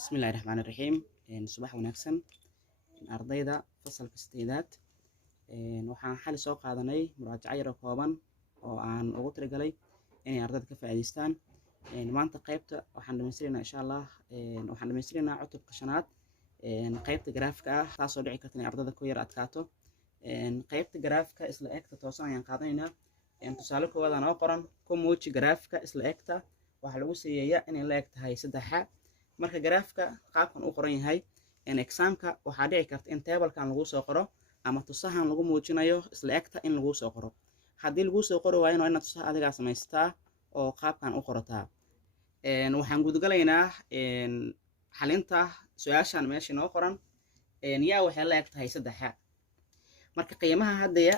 بسم الله الرحمن الرحيم. صباح ونكسن ardayda fasalka sideedaad waxaan xal soo qaadanay muraajaco yar oo kooban oo aan ugu talagalay inay ardayda ka faa'iideystaan. maanta qaybta waxaan dhameystiraynaa insha Allah waxaan dhameystiraynaa cutubka shanaad qaybta graafka ah taasoo dhici karta in ardayda ku yar adkaato. qaybta graafka isla egta toosan ayaan qaadanaynaa. tusaale koowaad aan oo qoran ku muuji graafka isla egta waxaa lagu siiyeeyaa inay la eg tahay 3 marka graafka qaabkan uu qoran yahay examka waxaa dhici karta in tablekan lagu soo qoro ama tusahan lagu muujinayo isla egta in lagu soo qoro. haddii lagu soo qoro waa inaad tusaha adiga samaystaa oo qaabkan u qorataa. waxaan gudgalaynaa xalinta su'aashan meesha noo qoran yaa waxay la eg tahay 3 marka qiimaha hadda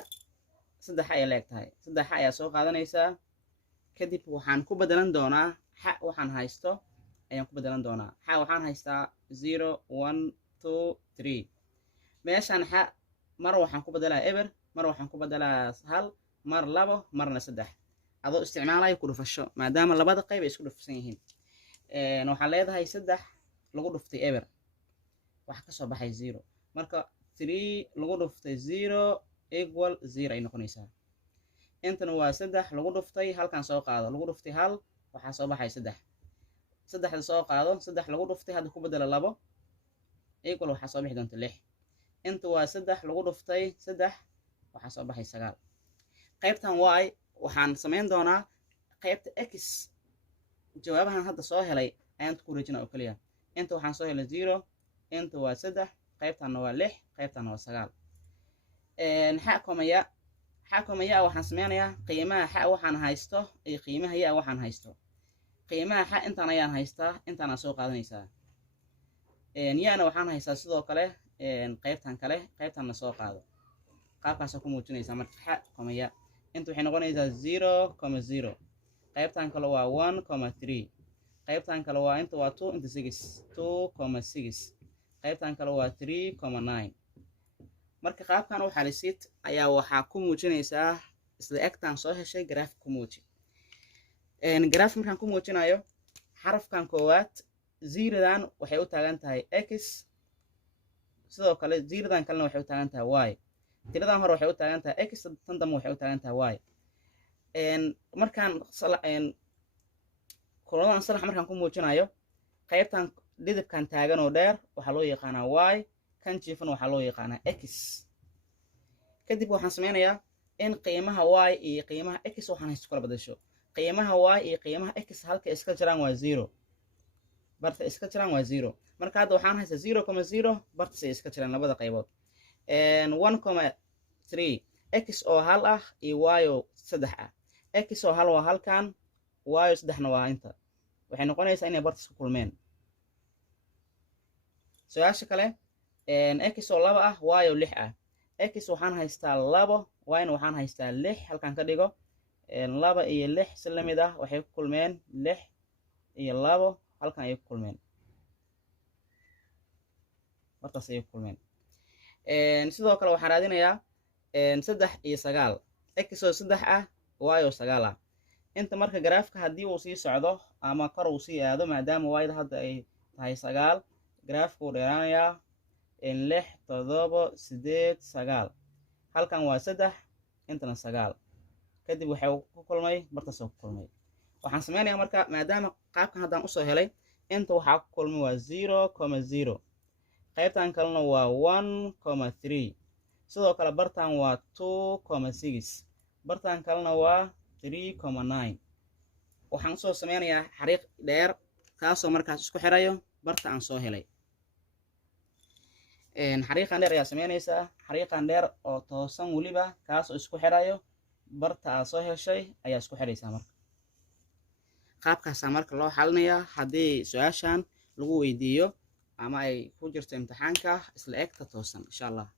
3 ay la eg tahay 3 ayaa soo qaadanaysaa kadib waxaan ku bedelan doonaa waxaan haysto ayaan ku bedelan doonaa waxaan haystaa 0 1 2 3 meeshan mar waxaan ku bedelaa eber mar waxaan ku bedelaa hal mar labo marna 3 adoo isticmaalaya ku dhufasho maadaama labada qayb ay isku dhufsan yihiin. waxaan leedahay 3 lagu dhuftay eber waxa ka soo baxay 0 marka 3 lagu dhuftay 0 equal 0 ay noqonaysaa. intana waa 3 lagu dhuftay halkan soo qaado lagu dhuftay hal waxa soo baxay 3 3 soo qaado 3 lagu dhuftay hadda ku bedela 2 equal waxa soo bixi doonta 6. inta waa 3 lagu dhuftay 3 waxa soo baxay 9. qaybtan y waxaan sameyn doonaa qaybta x jawaabahan hadda soo helay ayaan ku wareejinaa oo kaliya. inta waxaan soo helay 0 inta waa 3 qaybtan waa 6 qaybtan waa 9. xakomaya waxaan sameynayaa qiimaha waxaan haysto iyo qiimaha ya waxaan haysto. qiimaha intaan ayaan haystaa intaan soo qaadanaysaa. yaana waxaan haystaa sidoo kale qaybtan kale qaybtanna soo qaado qaabkaas ku muujinaysaa marka komaya inta waxay noqonaysaa 0,0 qaybtan kale waa 1,3 qaybtan kale waa inta waa 2 inta 6 2,6 qaybtan kale waa 3,9 marka qaabkan waxa la siit ayaa waxa ku muujinaysaa isla egtan soo heshay graaf ku muuji. graaf markaan ku muujinayo xarafkan koowaad 0dan waxay u taagan tahay x sidoo kale 0dan kalena waxay u taagan tahay y tiradan hore waxay u taagan tahay x tan dambe waxay u taagan tahay y. markaan kuladan salax markaan ku muujinayo qaybtan dhidibkan taagan oo dheer waxaa loo yaqaanaa y kan jiifan waxaa loo yaqaanaa x. kadib waxaan sameynayaa in qiimaha y iyo qiimaha x waxaan haysto kala badasho. qiimaha y iyo qiimaha x halka iska jiraan waa 0 barta iska jiraan waa 0 marka hadda waxaan haystaa 0,0 barta say iska jiraan labada qaybood. 1,3 x oo hal ah iyo y oo 3 ah. x oo hal waa halkan y oo 3na waa inta waxay noqonaysaa inay barta isku kulmeen. su'aasha kale x oo 2 ah y oo 6 ah. x waxaan haystaa 2 y na waxaan haystaa 6 halkan ka dhigo 2 iyo 6 si la mid ah waxay ku kulmeen 6 iyo 2 halkan ay ku kulmeen bartaas ay ku kulmeen. sidoo kale waxaan raadinayaa 3 iyo 9 x oo 3 ah y oo 9 ah. inta marka graafka haddii uu sii socdo ama kor uu sii aado maadaama y-da hadda ay tahay 9 graafku uu dheeraanayaa 6 7 8 9 halkan waa 3 intana 9 kadib waxay ku kulmay bartaas ku kulmay. waxaan sameynayaa marka maadaama qaabkan haddaan usoo helay inta waxaa ku kulmay waa 0,0 qaybtan kalena waa 1,3 sidoo kale bartan waa 2,6 bartan kalena waa 3,9. waxaan usoo sameynayaa xariiq dheer kaasoo markaas isku xirayo barta aan soo helay. xariiqan dheer ayaa sameynaysaa xariiqan dheer oo toosan weliba kaasoo isku xirayo barta aad soo heshay ayaa isku xiraysaa. marka qaabkaasaa marka loo xalinayaa haddii su-aashan lagu weydiiyo ama ay ku jirto imtixaanka isla egta toosan insha Allah.